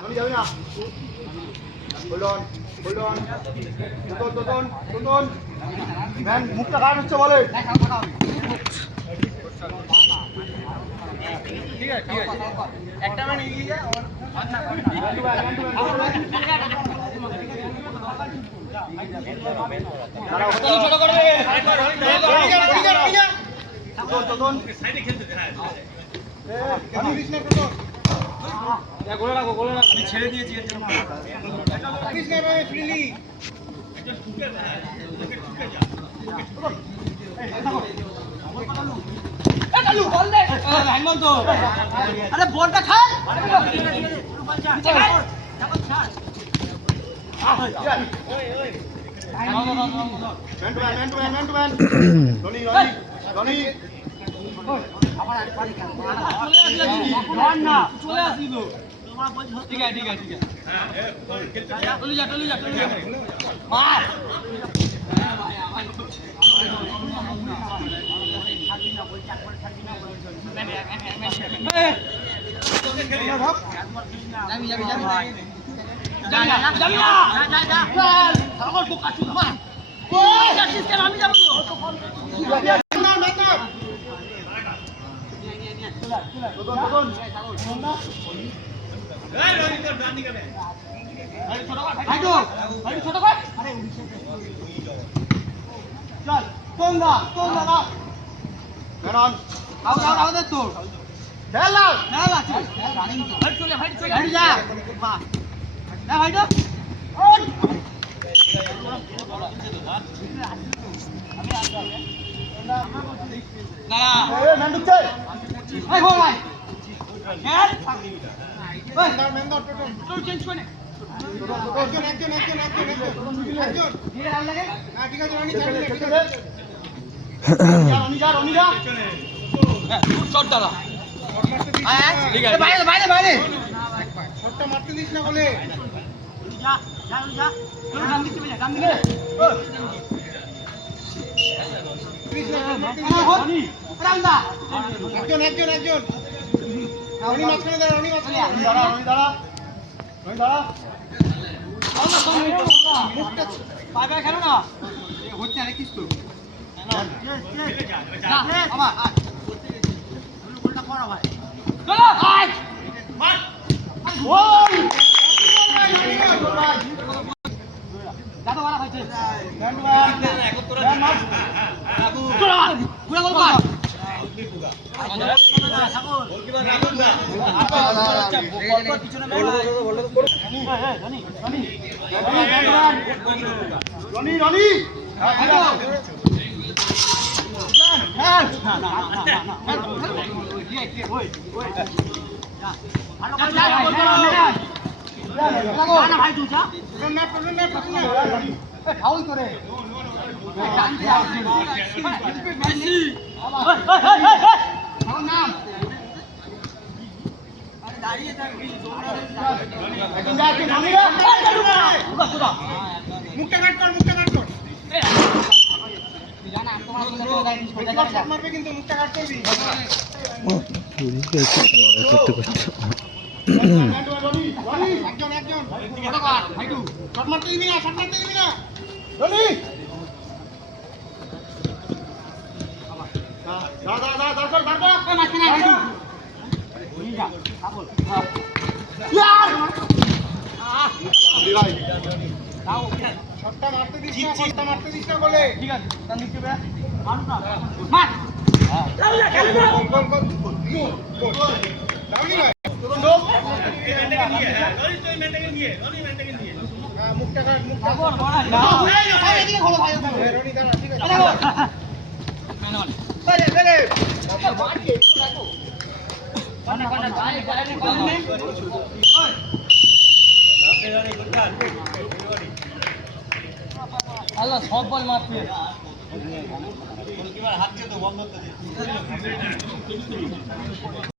আমি যাবি না হোল্ড অন তোতন ম্যান মুখটা কাট হচ্ছে বলে ঠিক আছে একটা ম্যান এগিয়ে যায় ছোট করবে তোতন সাইডে খেলতে গোলে রাখো আমি ছেড়ে দিয়েছি এর জন্য কৃষ্ণ ভাই ফ্রিলি একজন ঢুকে যা চালু বল দে হেমন্ত আরে বলটা খা ম্যান টু ম্যান রনি চলে আসলি তো ঠিক আছে চলে যা মার আমি যাবো মারতে দিস না বলে একজন রনি মাঝখানে দাঁড়া মুখটা পায়ে খেলো না হচ্ছে আরে কিস তো মুখটা কাট কর মারবে কিন্তু মুখটা কাট করবি একজন শট মারতে দিবি না রনি শটটা মারতে দিস না বলে ঠিক আছে তার নিচে মার মুখটা আল্লাহ সব বল মারতে হাত কে তো বন্ধ করতে